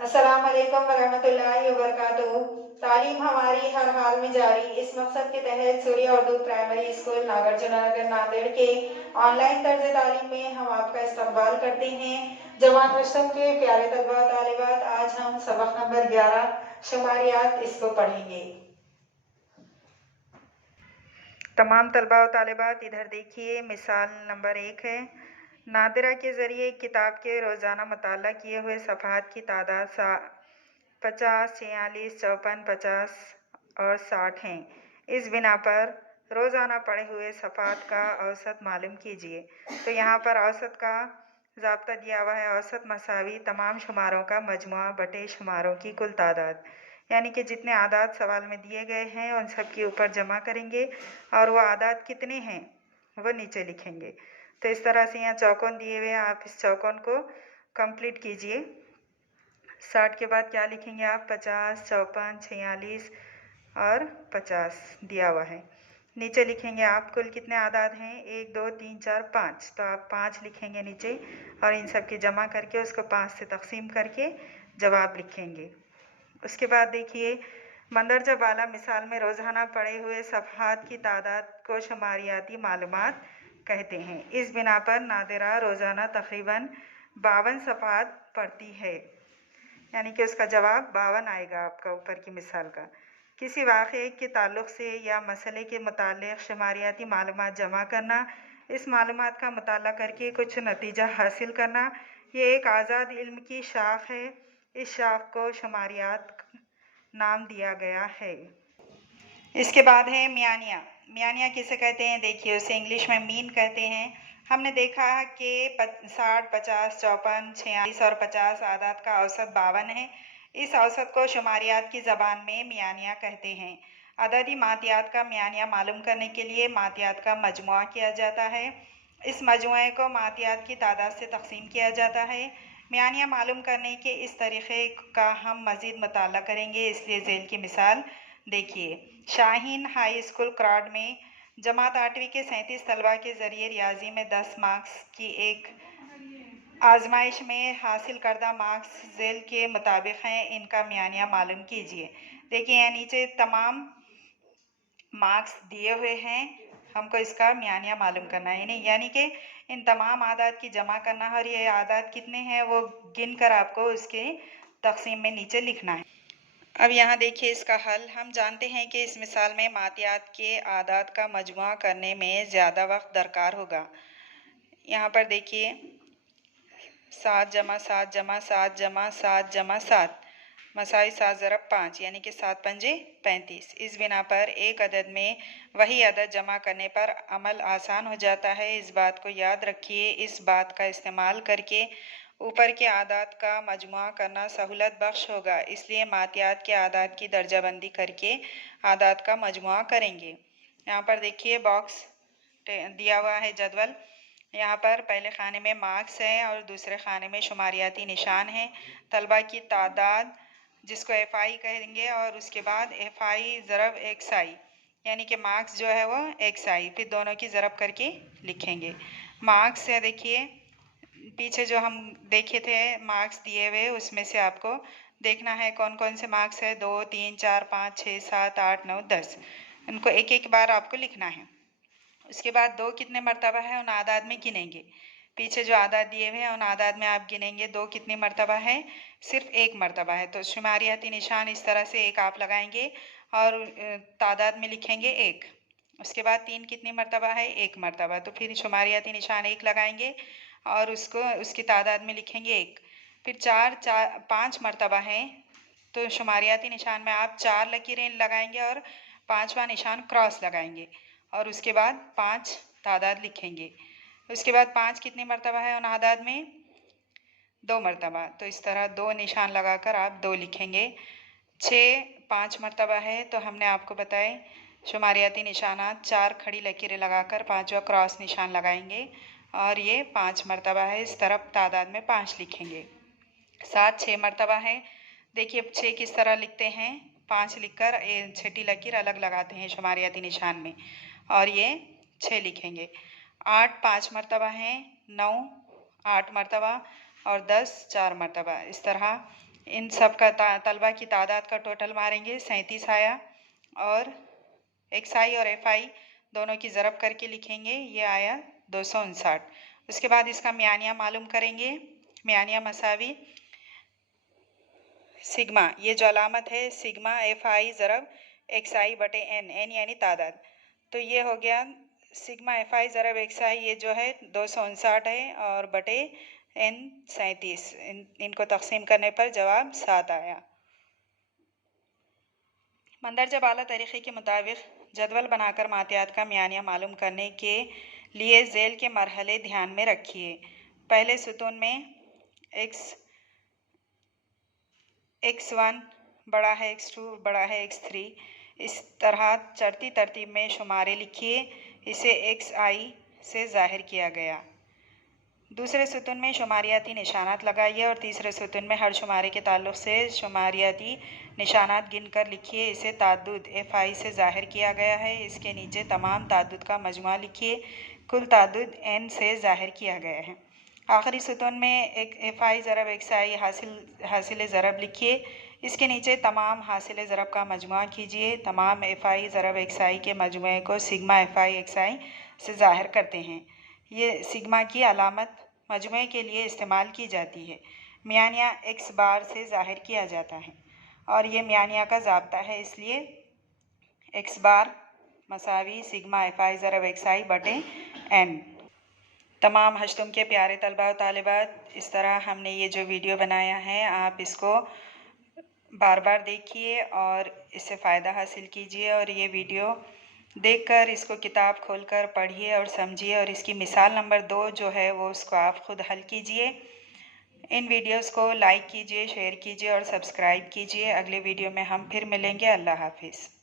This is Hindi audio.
अस्सलाम वालेकुम वरहमतुल्लाहि वबरकातुहू। तालीम हमारी हर हाल में जारी, इस मकसद के तहत सूर्या उर्दू प्राइमरी स्कूल नागार्जुन नगर नांदेड़ के ऑनलाइन तर्ज तालीम में हम आपका इस्तकबाल करते हैं। जमात हश्तम के प्यारे तलबा तालिबात, आज हम सबक नंबर 11 शुमारियात इसको पढ़ेंगे। तमाम तलबा और तालिबात इधर देखिए, मिसाल नंबर 1 है। नादिरा के ज़रिए किताब के रोज़ाना मुताला किए हुए सफ़हात की तादाद 50, 46, 54, 50 और 60 हैं। इस बिना पर रोज़ाना पढ़े हुए सफ़हात का औसत मालूम कीजिए। तो यहाँ पर औसत का ज़ाब्ता दिया हुआ है, औसत मसावी तमाम शुमारों का मजमुआ बटे शुमारों की कुल तादाद, यानी कि जितने आदाद सवाल में दिए गए हैं उन सब के ऊपर जमा करेंगे और वो आदाद कितने हैं वो नीचे लिखेंगे। तो इस तरह से यहाँ चौकोन दिए हुए हैं, आप इस चौकोन को कंप्लीट कीजिए। 60 के बाद क्या लिखेंगे आप? 50, 54, 46 और 50 दिया हुआ है। नीचे लिखेंगे आप कुल कितने आदाद हैं, 1, 2, 3, 4, 5, तो आप 5 लिखेंगे नीचे और इन सब की जमा करके उसको 5 से तकसीम करके जवाब लिखेंगे। उसके बाद देखिए, मंदरजा बाला मिसाल में रोज़ाना पढ़े हुए सफ़हात की तादाद को शुमारियाती मालूमात कहते हैं। इस बिना पर नादिरा रोज़ाना तकरीबन 52 सफ़हात पढ़ती है, यानी कि उसका जवाब 52 आएगा आपका ऊपर की मिसाल का। किसी वाक़े के ताल्लुक़ से या मसले के मुताल्लिक़ शुमारियाती मालूमात जमा करना, इस मालूमात का मुताला करके कुछ नतीजा हासिल करना, ये एक आज़ाद इल्म की शाख है। इस शाख को शुमारियात नाम दिया गया है। इसके बाद है मियानिया। मियानिया किसे कहते हैं? देखिए, उसे इंग्लिश में मीन कहते हैं। हमने देखा कि 60, 50, 54, 46 और 50 आदाद का औसत 52 है। इस औसत को शुमारियात की ज़बान में मियानिया कहते हैं। अददी मातियात का मियानिया मालूम करने के लिए मातियात का मजमुआ किया जाता है। इस मजमुए को मातियात की तादाद से तकसीम किया जाता है। मियानिया मालूम करने के इस तरीक़े का हम मज़ीद मुताला करेंगे, इसलिए ज़ेल की मिसाल देखिए। शाहीन हाई स्कूल क्राड में जमात 8वीं के 37 तलबा के ज़रिए रियाजी में 10 मार्क्स की एक आजमाइश में हासिल करदा मार्क्स ज़ेल के मुताबिक हैं। इनका मियानिया मालूम कीजिए। देखिए, यहाँ नीचे तमाम मार्क्स दिए हुए हैं, हमको इसका मियानिया मालूम करना है, नहीं यानी कि इन तमाम आदाद की जमा करना और ये आदाद कितने हैं वो गिन कर आपको उसके तकसीम में नीचे लिखना है। अब यहाँ देखिए इसका हल। हम जानते हैं कि इस मिसाल में मातियात के आदाद का मजमुआ करने में ज़्यादा वक्त दरकार होगा। यहाँ पर देखिए 7 जमा 7 जमा 7 जमा 7 जमा 7 मसाई 7 ज़रब 5, यानी कि 7 पंजे 35। इस बिना पर एक अदद में वही अदद जमा करने पर अमल आसान हो जाता है। इस बात को याद रखिए। इस बात का इस्तेमाल करके ऊपर के आदाद का मजमुआ करना सहूलत बख्श होगा, इसलिए मातियात के आदाद की दर्जाबंदी करके आदाद का मजमुआ करेंगे। यहाँ पर देखिए बॉक्स दिया हुआ है जदवल। यहाँ पर पहले खाने में मार्क्स है और दूसरे खाने में शुमारियाती निशान है। तलबा की तादाद जिसको FI कहेंगे और उसके बाद FI ज़रब XI, यानी कि मार्क्स जो है वो XI, फिर दोनों की ज़रब करके लिखेंगे। मार्क्स है, देखिए पीछे जो हम देखे थे मार्क्स दिए हुए, उसमें से आपको देखना है कौन कौन से मार्क्स है। 2, 3, 4, 5, 6, 7, 8, 9, 10, इनको एक एक बार आपको लिखना है। उसके बाद 2 कितने मरतबा है उन आदाद में गिनेंगे। पीछे जो आदाद दिए हुए हैं उन आदाद में आप गिनेंगे 2 कितनी मरतबा है, सिर्फ 1 मरतबा है। तो शुमारियाती निशान इस तरह से एक आप लगाएंगे और तादाद में लिखेंगे 1। उसके बाद 3 कितनी मरतबा है, 1 मरतबा, तो फिर शुमारियाती निशान 1 लगाएंगे और उसको उसकी तादाद में लिखेंगे 1। फिर 5 मरतबा है तो शुमारियाती निशान में आप 4 लकीरें लगाएंगे और 5वां निशान क्रॉस लगाएंगे और उसके बाद 5 तादाद लिखेंगे। उसके बाद 5 कितनी मरतबा है उन आदाद में, 2 मरतबा, तो इस तरह 2 निशान लगाकर आप 2 लिखेंगे। 6 5 मरतबा है तो हमने आपको बताए शुमारियाती निशानात 4 खड़ी लकीरें लगाकर 5वां क्रॉस निशान लगाएंगे और ये 5 मरतबा है, इस तरफ तादाद में 5 लिखेंगे। 7 6 मरतबा है। देखिए 6 किस तरह लिखते हैं, 5 लिखकर छठी लकीर अलग लगाते हैं शुमारियाती निशान में और ये 6 लिखेंगे। 8 5 मरतबा है, 9 8 मरतबा और 10 4 मरतबा, इस तरह इन सब का तलबा की तादाद का टोटल मारेंगे, 37 आया। और XI और FI दोनों की ज़रब करके लिखेंगे, ये आया 259। उसके बाद इसका मियानिया मालूम करेंगे। मियानिया मसावी सिग्मा, ये जो अलामत है सिग्मा FI ज़रब XI बटे N यानी तादाद। तो ये हो गया सिग्मा FI ज़रब XI, ये जो है 259 है और बटे N 37। इनको तकसीम करने पर जवाब 7 आया। मंदरजा बाला तरीक़े के मुताबिक जदवल बनाकर मातियात का मियानिया मालूम करने के लिए झेल के मरहले ध्यान में रखिए। पहले सुतून में X1 बड़ा है X2 बड़ा है X3, इस तरह चढ़ती तरतीब में शुमारे लिखिए। इसे XI से ज़ाहिर किया गया। दूसरे सुतून में शुमारियाती निशानात लगाइए और तीसरे सुतून में हर शुमारे के ताल्लुक़ से शुमारियाती निशानात गिनकर लिखिए। इसे ताद्दुद FI से ज़ाहिर किया गया है। इसके नीचे तमाम ताद्दुद का मजमुआ लिखिए। कुल ताद्दुद N से ज़ाहिर किया गया है। आखिरी सुतून में एक FI ज़रब XI हासिल ज़रब लिखिए। इसके नीचे तमाम हासिल ज़रब का मजमुआ कीजिए। तमाम FI ज़रब XI के मजमुए को सिग्मा FI XI से ज़ाहिर करते हैं। ये सिग्मा की अलामत मजमुए के लिए इस्तेमाल की जाती है। मियानिया X बार से ज़ाहिर किया जाता है और ये मियानिया का ज़ाब्ता है, इसलिए X बार मसावी सिग्मा FI ज़रब XI बटे N। तमाम हश्तुम के प्यारे तलबा और तालिबात, इस तरह हमने ये जो वीडियो बनाया है आप इसको बार बार देखिए और इससे फ़ायदा हासिल कीजिए। और ये वीडियो देखकर इसको किताब खोलकर पढ़िए और समझिए और इसकी मिसाल नंबर 2 जो है वो उसको आप ख़ुद हल कीजिए। इन वीडियोस को लाइक कीजिए, शेयर कीजिए और सब्सक्राइब कीजिए। अगले वीडियो में हम फिर मिलेंगे। अल्लाह हाफिज़।